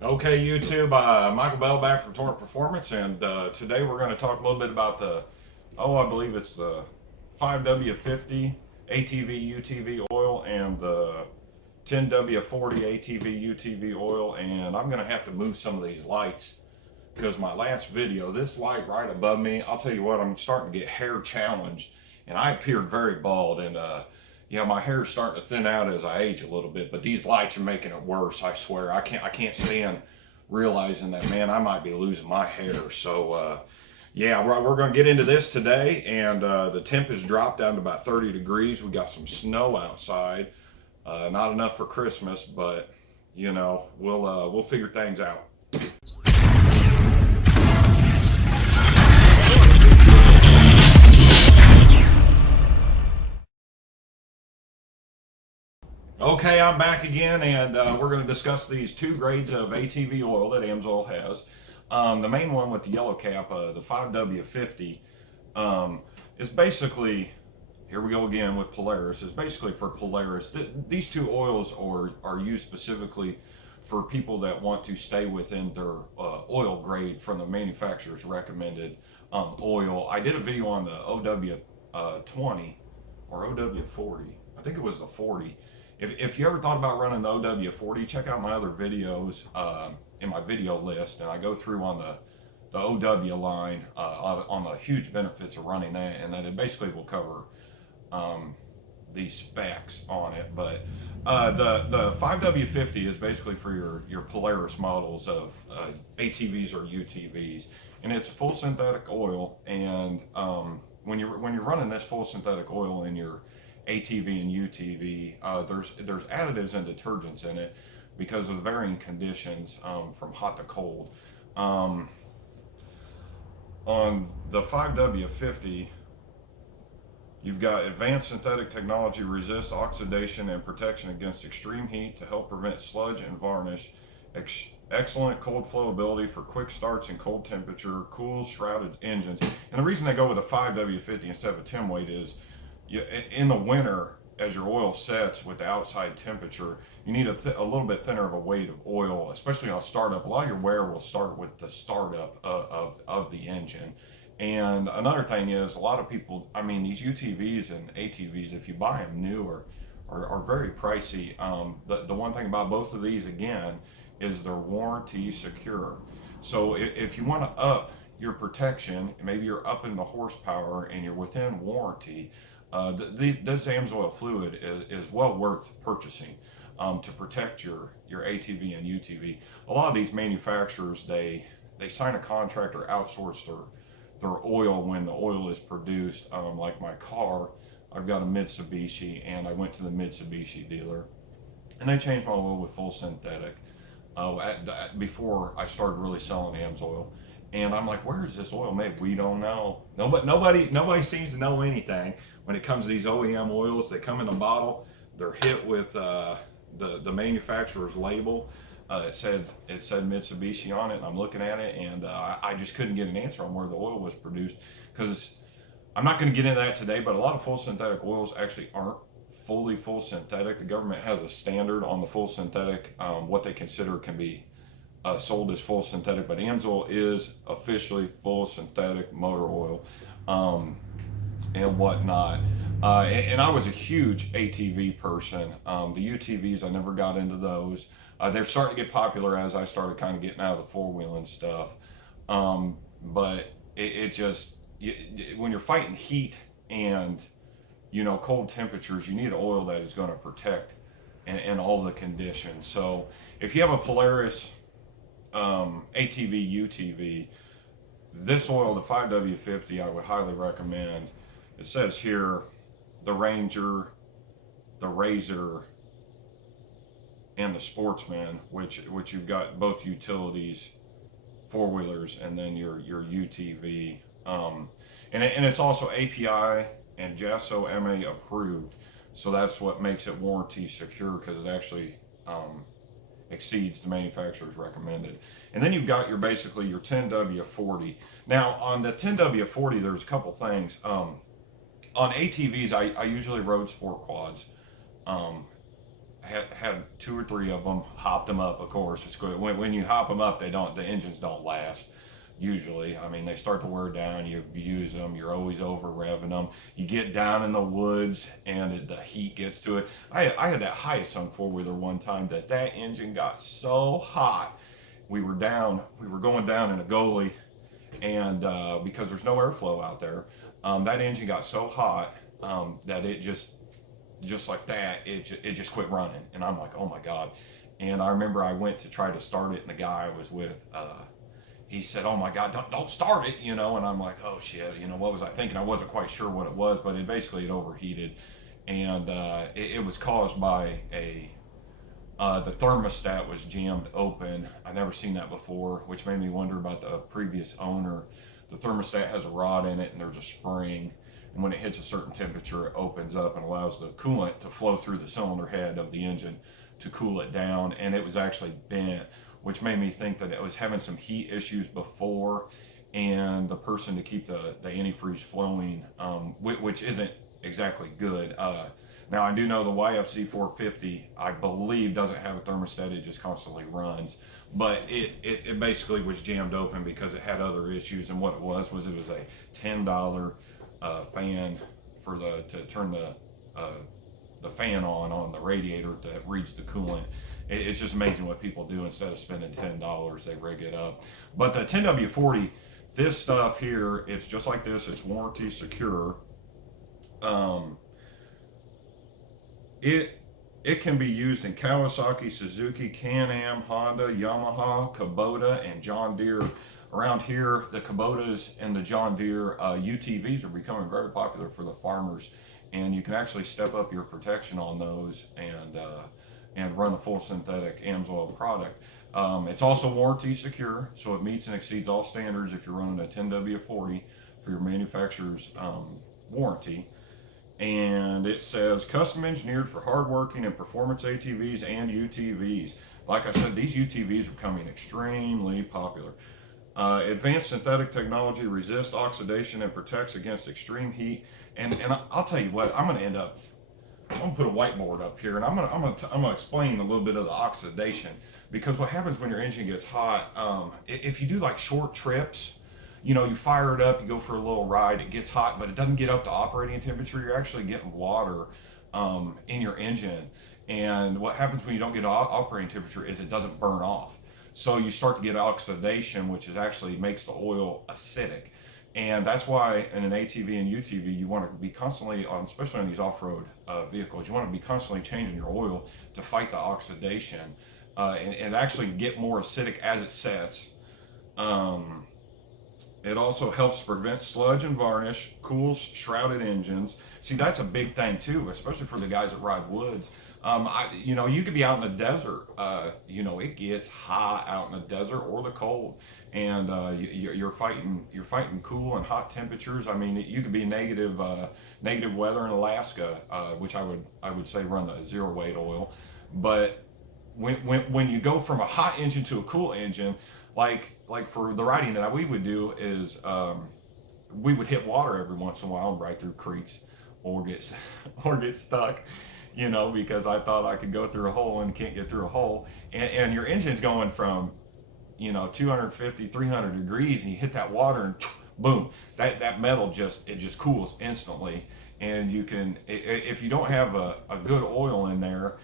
Okay, YouTube, Michael Bell back from TorrentPerformance, and today we're going to talk a little bit about I believe it's the 5W-50 ATV UTV oil and the 10W-40 ATV UTV oil, and I'm going to have to move some of these lights because my last video, this light right above me, I'll tell you what, I'm starting to get hair challenged, and I appeared very bald, and yeah, my hair's starting to thin out as I age a little bit, but these lights are making it worse. I swear, I can't stand realizing that, man, I might be losing my hair. So, yeah, we're going to get into this today, and the temp has dropped down to about 30 degrees. We got some snow outside, not enough for Christmas, but you know, we'll figure things out. Okay, I'm back again, and we're going to discuss these two grades of ATV oil that Amsoil has. The main one with the yellow cap, the 5W-50, is basically, here we go again with Polaris, is basically for Polaris. These two oils are used specifically for people that want to stay within their oil grade from the manufacturer's recommended oil. I did a video on the OW20 or OW40. I think it was the 40. If you ever thought about running the OW40, check out my other videos in my video list, and I go through on the OW line on the huge benefits of running that, and then it basically will cover these specs on it. But the 5W50 is basically for your Polaris models of ATVs or UTVs, and it's a full synthetic oil. And when you're running this full synthetic oil in your ATV and UTV, there's additives and detergents in it because of the varying conditions from hot to cold. On the 5W50, you've got advanced synthetic technology, resists oxidation and protection against extreme heat to help prevent sludge and varnish. Excellent cold flow ability for quick starts in cold temperature, cool shrouded engines. And the reason they go with a 5W50 instead of a 10 weight is, in the winter, as your oil sets with the outside temperature, you need a little bit thinner of a weight of oil, especially on startup. A lot of your wear will start with the startup of the engine. And another thing is, a lot of people, I mean, these UTVs and ATVs, if you buy them new, are very pricey. The one thing about both of these, again, is they're warranty secure. So if you want to up your protection, maybe you're upping the horsepower and you're within warranty, this Amsoil fluid is well worth purchasing to protect your ATV and UTV. A lot of these manufacturers, they sign a contract or outsource their oil when the oil is produced. Like my car, I've got a Mitsubishi, and I went to the Mitsubishi dealer, and they changed my oil with full synthetic before I started really selling Amsoil. And I'm like, where is this oil made? We don't know. Nobody seems to know anything when it comes to these OEM oils. They come in a bottle. They're hit with the manufacturer's label. It said Mitsubishi on it, and I'm looking at it, and I just couldn't get an answer on where the oil was produced, because I'm not going to get into that today. But a lot of full synthetic oils actually aren't fully full synthetic. The government has a standard on the full synthetic, what they consider can be sold as full synthetic, but Amsoil is officially full synthetic motor oil and whatnot. And I was a huge ATV person. The UTVs, I never got into those. They're starting to get popular as I started kind of getting out of the four-wheeling stuff. But it just, when you're fighting heat and, you know, cold temperatures, you need oil that is going to protect in all the conditions. So if you have a Polaris ATV, UTV, this oil, the 5W50, I would highly recommend. It says here, the Ranger, the Razor, and the Sportsman, which you've got both utilities, four-wheelers, and then your UTV. And it's also API and JASO MA approved. So that's what makes it warranty secure, because it actually exceeds the manufacturer's recommended. And then you've got basically your 10W-40. Now on the 10W-40, there's a couple things. On ATVs, I usually road sport quads. had 2 or 3 of them, hopped them up, of course. It's good. When you hop them up, the engines don't last. Usually, I mean, they start to wear down. You use them, you're always over revving them. You get down in the woods and the heat gets to it. I had that Hyosung 4-wheeler one time that engine got so hot. We were going down in a gully, and because there's no airflow out there, that engine got so hot that it just like that, it just quit running. And I'm like, oh my God. And I remember I went to try to start it, and the guy I was with, he said, oh my God, don't start it, you know. And I'm like, oh shit, you know, what was I thinking? I wasn't quite sure what it was, but it overheated, and it was caused by the thermostat was jammed open. I've never seen that before, which made me wonder about the previous owner. The thermostat has a rod in it, and there's a spring, and when it hits a certain temperature, it opens up and allows the coolant to flow through the cylinder head of the engine to cool it down, and it was actually bent, which made me think that it was having some heat issues before, and the person to keep the antifreeze flowing, which isn't exactly good. Now I do know the YFC 450, I believe, doesn't have a thermostat, it just constantly runs, but it basically was jammed open because it had other issues, and what it was a $10 fan to turn the fan on the radiator that reads the coolant. It's just amazing what people do. Instead of spending $10, they rig it up. But the 10W-40, this stuff here, it's just like this. It's warranty secure. It can be used in Kawasaki, Suzuki, Can-Am, Honda, Yamaha, Kubota, and John Deere. Around here, the Kubotas and the John Deere UTVs are becoming very popular for the farmers, and you can actually step up your protection on those and run a full synthetic Amsoil product. It's also warranty secure, so it meets and exceeds all standards if you're running a 10W-40 for your manufacturer's warranty. And it says custom engineered for hardworking and performance ATVs and UTVs. Like I said, these UTVs are becoming extremely popular. Advanced synthetic technology resists oxidation and protects against extreme heat. And I'll tell you what, I'm gonna put a whiteboard up here, and I'm gonna explain a little bit of the oxidation, because what happens when your engine gets hot, if you do like short trips, you know, you fire it up, you go for a little ride, it gets hot, but it doesn't get up to operating temperature, you're actually getting water in your engine. And what happens when you don't get operating temperature is it doesn't burn off. So you start to get oxidation, which actually makes the oil acidic. And that's why in an ATV and UTV, you want to be constantly, especially on these off-road vehicles, you want to be constantly changing your oil to fight the oxidation and actually get more acidic as it sets. It also helps prevent sludge and varnish, cools shrouded engines. See, that's a big thing too, especially for the guys that ride woods. You know, you could be out in the desert. You know, it gets hot out in the desert or the cold, and you're fighting cool and hot temperatures. I mean, you could be negative weather in Alaska, which I would say run the zero weight oil. But when you go from a hot engine to a cool engine, like for the riding that we would do is we would hit water every once in a while and ride through creeks or get stuck, you know, because I thought I could go through a hole and can't get through a hole, and your engine's going from, you know, 250, 300 degrees, and you hit that water and boom, that metal just cools instantly. And you can, if you don't have a good oil in there,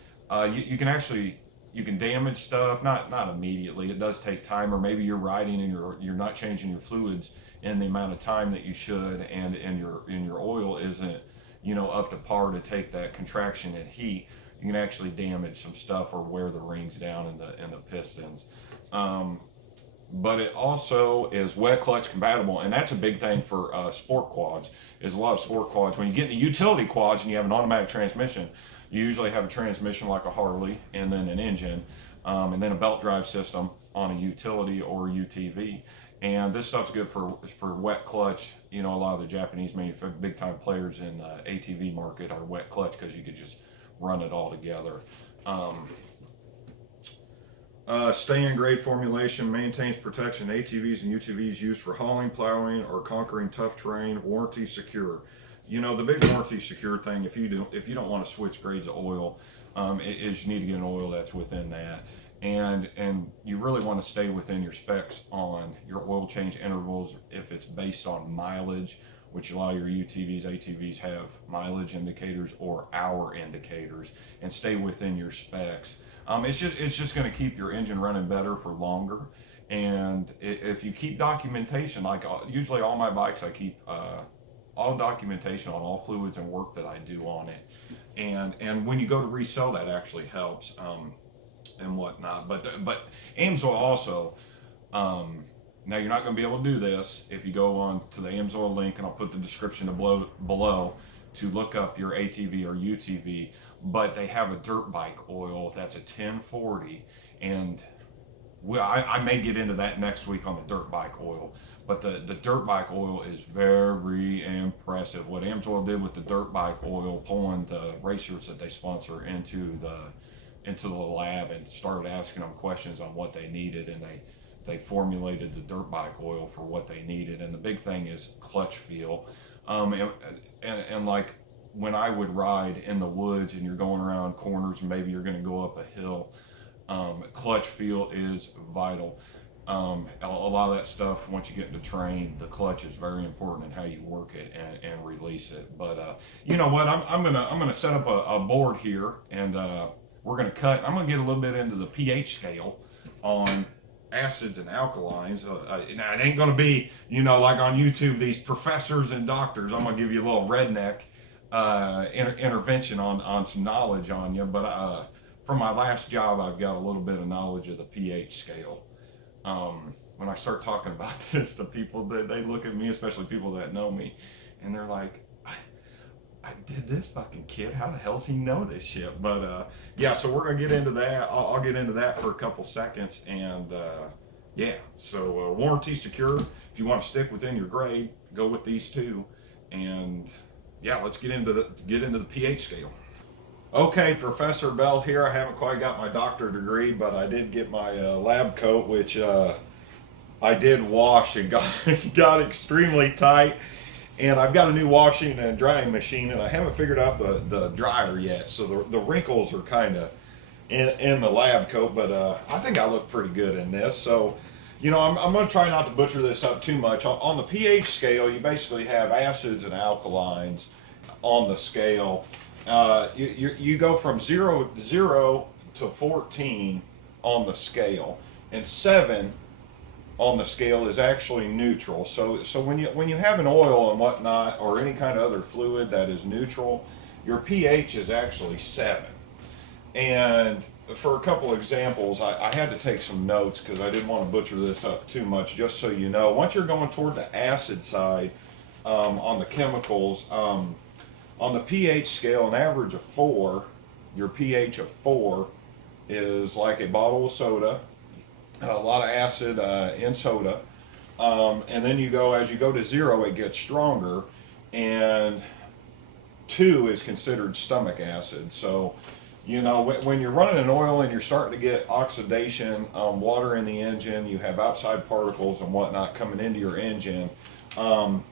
you can damage stuff, not immediately. It does take time, or maybe you're riding and you're not changing your fluids in the amount of time that you should, and your oil isn't, you know, up to par to take that contraction and heat. You can actually damage some stuff or wear the rings down in the pistons. But it also is wet clutch compatible, and that's a big thing for sport quads. Is a lot of sport quads, when you get into utility quads and you have an automatic transmission, you usually have a transmission like a Harley, and then an engine, and then a belt drive system on a utility or UTV. And this stuff's good for wet clutch. You know, a lot of the Japanese big time players in the ATV market are wet clutch because you could just run it all together. Stay-in grade formulation maintains protection. ATVs and UTVs used for hauling, plowing, or conquering tough terrain. Warranty secure. You know, the big warranty secure thing, if you don't want to switch grades of oil, is you need to get an oil that's within that. And you really want to stay within your specs on your oil change intervals if it's based on mileage, which a lot of your UTVs, ATVs have mileage indicators or hour indicators, and stay within your specs. It's just going to keep your engine running better for longer. And if you keep documentation, like usually all my bikes, I keep all documentation on all fluids and work that I do on it. And when you go to resell, that actually helps. And whatnot, but Amsoil also, now you're not going to be able to do this if you go on to the Amsoil link, and I'll put the description below to look up your ATV or UTV, but they have a dirt bike oil that's a 1040, and I may get into that next week on the dirt bike oil, but the dirt bike oil is very impressive. What Amsoil did with the dirt bike oil, pulling the racers that they sponsor into the lab and started asking them questions on what they needed, and they formulated the dirt bike oil for what they needed. And the big thing is clutch feel, and like when I would ride in the woods and you're going around corners and maybe you're going to go up a hill, clutch feel is vital. A lot of that stuff, once you get into train, the clutch is very important in how you work it and release it. But you know what, I'm gonna set up a board here, and we're going to cut. I'm going to get a little bit into the pH scale on acids and alkalines. Now, it ain't going to be, you know, like on YouTube, these professors and doctors. I'm going to give you a little redneck intervention on some knowledge on you. But from my last job, I've got a little bit of knowledge of the pH scale. When I start talking about this to people, they look at me, especially people that know me, and they're like, I did this, fucking kid. How the hell does he know this shit? But yeah, so we're gonna get into that. I'll get into that for a couple seconds, and yeah. So warranty secure. If you want to stick within your grade, go with these two. And yeah, let's get into the pH scale. Okay, Professor Bell here. I haven't quite got my doctorate degree, but I did get my lab coat, which I did wash and got extremely tight. And I've got a new washing and drying machine, and I haven't figured out the dryer yet. So the wrinkles are kind of in the lab coat, but I think I look pretty good in this. So, you know, I'm going to try not to butcher this up too much. On the pH scale, you basically have acids and alkalines on the scale. You go from 0 to 14 on the scale, and 7 on the scale is actually neutral. So when you have an oil and whatnot, or any kind of other fluid that is neutral, your pH is actually 7. And for a couple examples, I had to take some notes because I didn't want to butcher this up too much. Just so you know, once you're going toward the acid side, on the chemicals, on the pH scale, an average of 4, your pH of 4 is like a bottle of soda, a lot of acid in soda, and then as you go to 0, it gets stronger, and 2 is considered stomach acid. So, you know, when you're running an oil and you're starting to get oxidation, water in the engine, you have outside particles and whatnot coming into your engine, and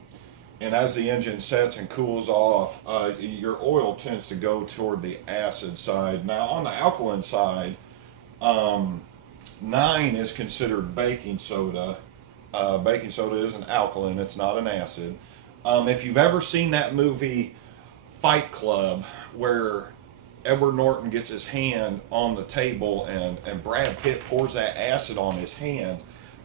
as the engine sets and cools off, your oil tends to go toward the acid side. Now, on the alkaline side, 9 is considered baking soda. Baking soda is an alkaline, it's not an acid. If you've ever seen that movie Fight Club, where Edward Norton gets his hand on the table and Brad Pitt pours that acid on his hand,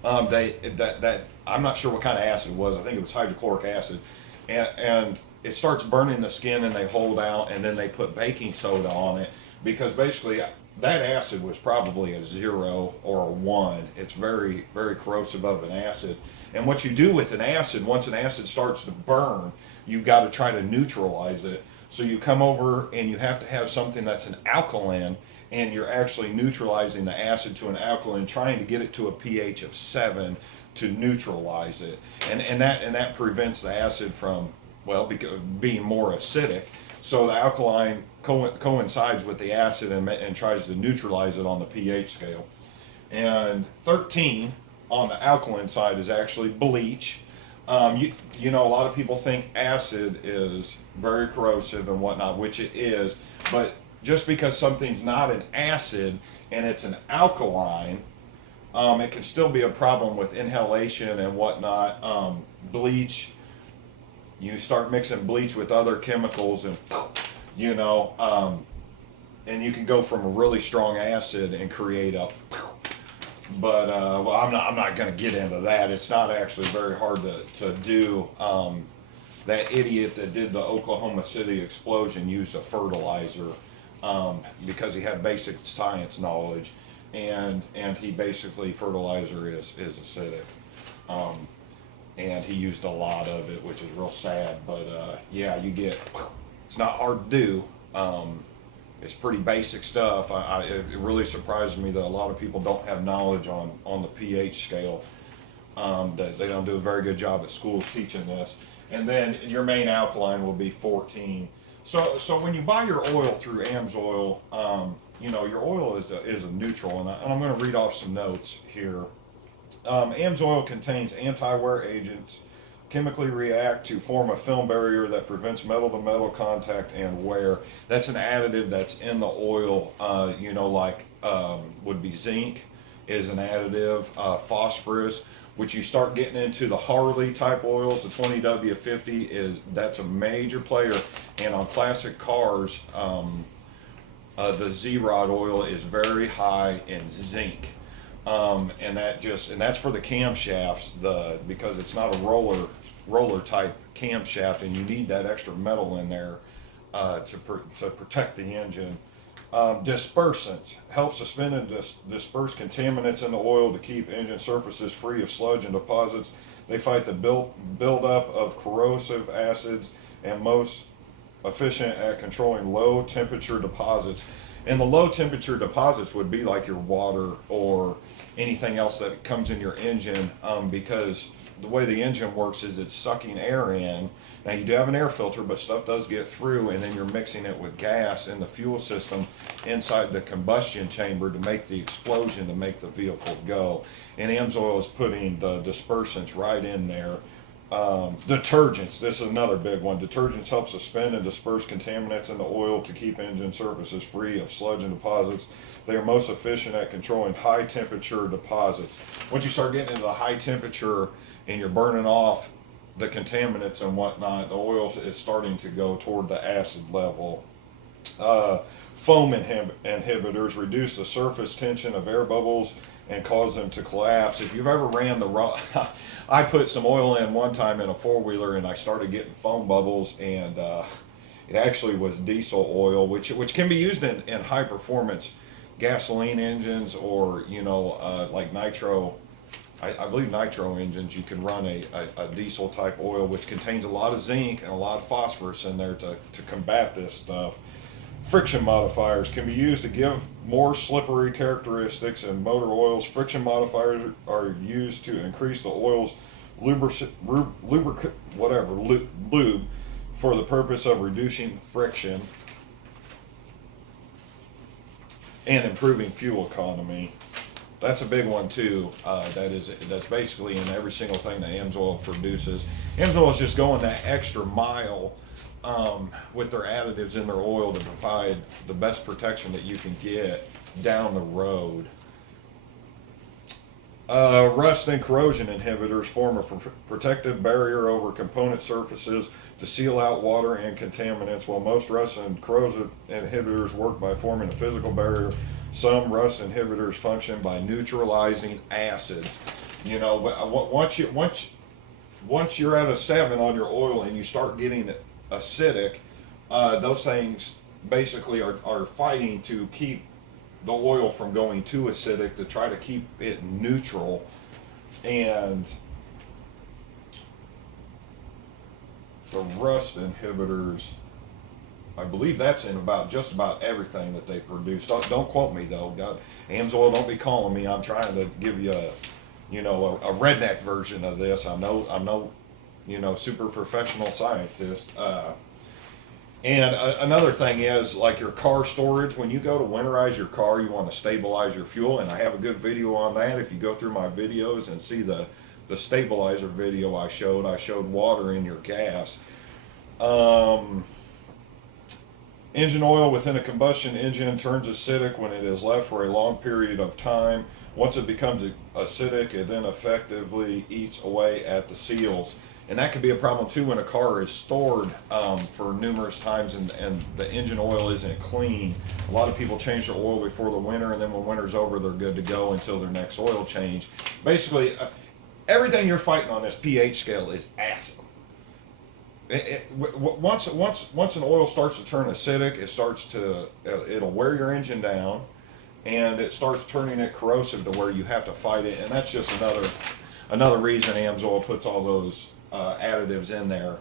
I'm not sure what kind of acid it was. I think it was hydrochloric acid, and it starts burning the skin, and they hold out, and then they put baking soda on it, because basically that acid was probably a 0 or a 1. It's very, very corrosive of an acid. And what you do with an acid, once an acid starts to burn, you've got to try to neutralize it. So you come over and you have to have something that's an alkaline, and you're actually neutralizing the acid to an alkaline, trying to get it to a pH of 7 to neutralize it. And that prevents the acid from, well, being more acidic. So the alkaline coincides with the acid and tries to neutralize it on the pH scale. And 13 on the alkaline side is actually bleach. You know, a lot of people think acid is very corrosive and whatnot, which it is, but just because something's not an acid and it's an alkaline, it can still be a problem with inhalation and whatnot. Bleach, you start mixing bleach with other chemicals and, you know, and you can go from a really strong acid and create a, but well, I'm not going to get into that. It's not actually very hard to do. That idiot that did the Oklahoma City explosion used a fertilizer because he had basic science knowledge, and he basically, fertilizer is acidic, and he used a lot of it, which is real sad. But yeah, you get, it's not hard to do. It's pretty basic stuff. It really surprises me that a lot of people don't have knowledge on the pH scale. That they don't do a very good job at schools teaching this. And then your main alkaline will be 14. So when you buy your oil through Amsoil, you know, your oil is a neutral, and I'm going to read off some notes here. Amsoil contains anti-wear agents, chemically react to form a film barrier that prevents metal-to-metal contact and wear. That's an additive that's in the oil, you know, like would be zinc is an additive, phosphorus, which you start getting into the Harley type oils. The 20W-50 that's a major player, and on classic cars, the Z-Rod oil is very high in zinc. And that's for the camshafts, because it's not a roller type camshaft, and you need that extra metal in there to protect the engine. Dispersants help suspend and disperse contaminants in the oil to keep engine surfaces free of sludge and deposits. They fight the buildup of corrosive acids and most efficient at controlling low temperature deposits. And the low temperature deposits would be like your water or anything else that comes in your engine, because the way the engine works is it's sucking air in. Now you do have an air filter, but stuff does get through, and then you're mixing it with gas in the fuel system inside the combustion chamber to make the explosion, to make the vehicle go. And Amsoil is putting the dispersants right in there. Detergents, this is another big one. Detergents help suspend and disperse contaminants in the oil to keep engine surfaces free of sludge and deposits. They are most efficient at controlling high temperature deposits. Once you start getting into the high temperature and you're burning off the contaminants and whatnot, the oil is starting to go toward the acid level. Foam inhibitors reduce the surface tension of air bubbles and cause them to collapse. If you've ever ran the wrong, I put some oil in one time in a four-wheeler and I started getting foam bubbles, and it actually was diesel oil, which can be used in high performance gasoline engines, or, you know, like nitro. I believe nitro engines, you can run a diesel type oil, which contains a lot of zinc and a lot of phosphorus in there to combat this stuff. Friction modifiers can be used to give more slippery characteristics in motor oils. Friction modifiers are used to increase the oil's lube for the purpose of reducing friction and improving fuel economy. That's a big one too. That's basically in every single thing that Amsoil produces. Amsoil is just going that extra mile with their additives in their oil to provide the best protection that you can get down the road. Rust and corrosion inhibitors form a protective barrier over component surfaces to seal out water and contaminants. While most rust and corrosion inhibitors work by forming a physical barrier, some rust inhibitors function by neutralizing acids. You know, once you're at a 7 on your oil and you start getting acidic, those things basically are fighting to keep the oil from going too acidic, to try to keep it neutral. And the rust inhibitors, I believe that's in just about everything that they produce. Don't quote me though. God, Amsoil, don't be calling me. I'm trying to give you a redneck version of this. I'm no super professional scientist. And another thing is, like your car storage, when you go to winterize your car, you want to stabilize your fuel, and I have a good video on that. If you go through my videos and see the stabilizer video I showed water in your gas. And Engine oil within a combustion engine turns acidic when it is left for a long period of time. Once it becomes acidic, it then effectively eats away at the seals. And that can be a problem too when a car is stored for numerous times and the engine oil isn't clean. A lot of people change their oil before the winter, and then when winter's over, they're good to go until their next oil change. Basically, everything you're fighting on this pH scale is acid. Once an oil starts to turn acidic, it'll wear your engine down, and it starts turning it corrosive to where you have to fight it. And that's just another reason Amsoil puts all those additives in there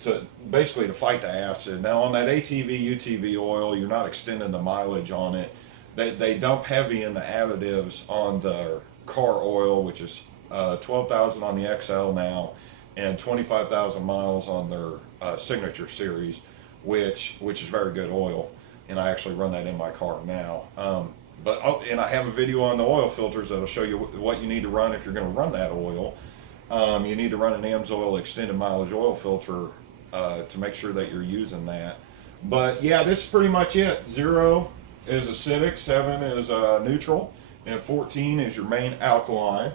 to basically to fight the acid. Now on that ATV UTV oil, you're not extending the mileage on it. They dump heavy in the additives on the car oil, which is 12,000 on the XL now, and 25,000 miles on their Signature series, which is very good oil, and I actually run that in my car now. And I have a video on the oil filters that'll show you what you need to run if you're going to run that oil. You need to run an Amsoil extended mileage oil filter to make sure that you're using that. But yeah, this is pretty much it. 0 is acidic, 7 is neutral, and 14 is your main alkaline.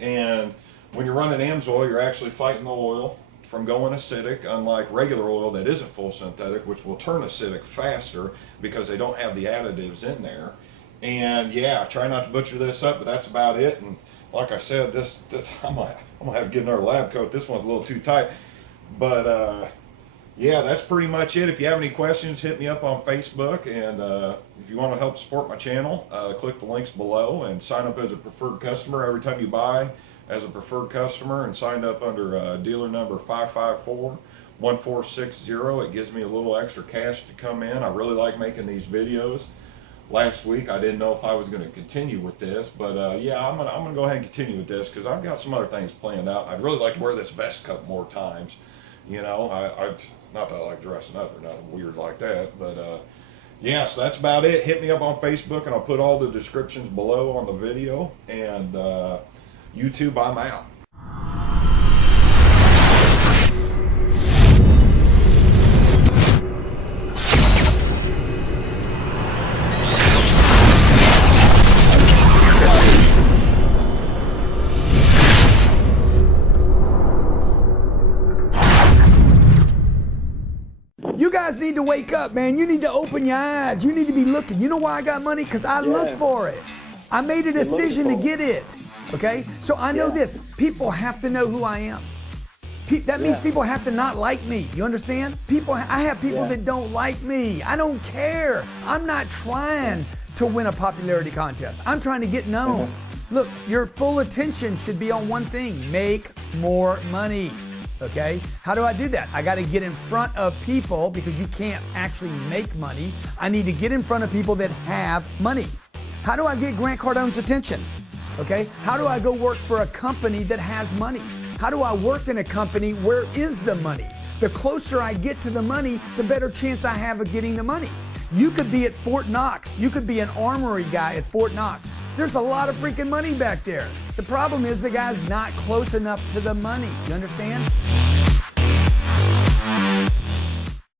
And when you're running Amsoil, you're actually fighting the oil from going acidic, unlike regular oil that isn't full synthetic, which will turn acidic faster because they don't have the additives in there. And yeah, try not to butcher this up, but that's about it. And like I said, I'm gonna have to get another lab coat. This one's a little too tight, but yeah, that's pretty much it. If you have any questions, hit me up on Facebook, and if you want to help support my channel, click the links below and sign up as a preferred customer. Every time you buy as a preferred customer and signed up under dealer number 554-1460, it gives me a little extra cash to come in. I really like making these videos. Last week I didn't know if I was going to continue with this, but yeah, I'm gonna go ahead and continue with this because I've got some other things planned out. I'd really like to wear this vest cut more times. You know, I not that I like dressing up or nothing weird like that, but yeah, so that's about it. Hit me up on Facebook, and I'll put all the descriptions below on the video. And YouTube, I'm out. You guys need to wake up, man. You need to open your eyes. You need to be looking. You know why I got money? Because I look for it. I made a decision to get it, okay? So I know this. People have to know who I am. That means people have to not like me. You understand? I have people that don't like me. I don't care. I'm not trying to win a popularity contest. I'm trying to get known. Look, your full attention should be on one thing: make more money. Okay, how do I do that? I got to get in front of people, because you can't actually make money. I need to get in front of people that have money. How do I get Grant Cardone's attention? Okay, how do I go work for a company that has money? How do I work in a company where is the money? The closer I get to the money, the better chance I have of getting the money. You could be at Fort Knox. You could be an armory guy at Fort Knox. There's a lot of freaking money back there. The problem is the guy's not close enough to the money. You understand?